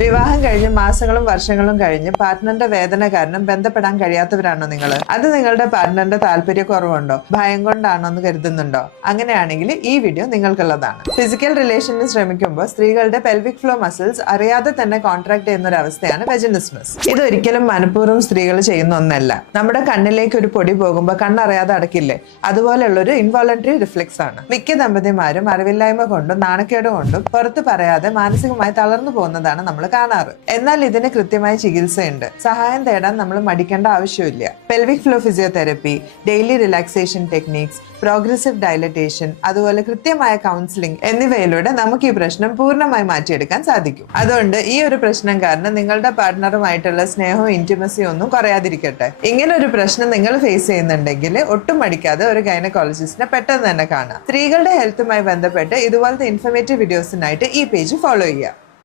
വിവാഹം കഴിഞ്ഞ് മാസങ്ങളും വർഷങ്ങളും കഴിഞ്ഞ് പാർട്ട്ണറിന്റെ വേദന കാരണം ബന്ധപ്പെടാൻ കഴിയാത്തവരാണോ നിങ്ങൾ? അത് നിങ്ങളുടെ പാർട്ട്ണറിന്റെ താല്പര്യക്കുറവുണ്ടോ, ഭയം കൊണ്ടാണോ എന്ന് കരുതുന്നുണ്ടോ? അങ്ങനെയാണെങ്കിൽ ഈ വീഡിയോ നിങ്ങൾക്കുള്ളതാണ്. ഫിസിക്കൽ റിലേഷന് ശ്രമിക്കുമ്പോൾ സ്ത്രീകളുടെ പെൽവിക് ഫ്ലോ മസിൽസ് അറിയാതെ തന്നെ കോൺട്രാക്ട് ചെയ്യുന്ന ഒരു അവസ്ഥയാണ് വെജിനിസ്മസ്. ഇതൊരിക്കലും മനഃപൂർവ്വം സ്ത്രീകൾ ചെയ്യുന്ന ഒന്നല്ല. നമ്മുടെ കണ്ണിലേക്ക് ഒരു പൊടി പോകുമ്പോൾ കണ്ണറിയാതെ അടക്കില്ലേ, അതുപോലെയുള്ള ഒരു ഇൻവോളണ്ടറി റിഫ്ലെക്സ് ആണ്. മിക്ക ദമ്പതിമാരും അറിവില്ലായ്മ കൊണ്ടും നാണക്കേട് കൊണ്ടും പുറത്ത് പറയാതെ മാനസികമായി തളർന്നു പോകുന്നതാണ് നമ്മൾ കാണാറ്. എന്നാൽ ഇതിന് കൃത്യമായ ചികിത്സയുണ്ട്. സഹായം തേടാൻ നമ്മൾ മടിക്കേണ്ട ആവശ്യമില്ല. Pelvic flow physiotherapy, daily relaxation techniques, progressive dilatation, അതുപോലെ കൃത്യമായ കൗൺസിലിംഗ് എന്നിവയിലൂടെ നമുക്ക് ഈ പ്രശ്നം പൂർണ്ണമായി മാറ്റിയെടുക്കാൻ സാധിക്കും. അതുകൊണ്ട് ഈ ഒരു പ്രശ്നം കാരണം നിങ്ങളുടെ പാർട്ട്ണറുമായിട്ടുള്ള സ്നേഹവും ഇന്റിമസിയും ഒന്നും കുറയാതിരിക്കട്ടെ. ഇങ്ങനെ ഒരു പ്രശ്നം നിങ്ങൾ ഫേസ് ചെയ്യുന്നുണ്ടെങ്കിൽ ഒട്ടും മടിക്കാതെ ഒരു ഗൈനക്കോളജിസ്റ്റിനെ പെട്ടെന്ന് തന്നെ കാണാം. സ്ത്രീകളുടെ ഹെൽത്തുമായി ബന്ധപ്പെട്ട് ഇതുപോലത്തെ ഇൻഫർമേറ്റീവ് വീഡിയോസിനായിട്ട് ഈ പേജ് ഫോളോ ചെയ്യുക.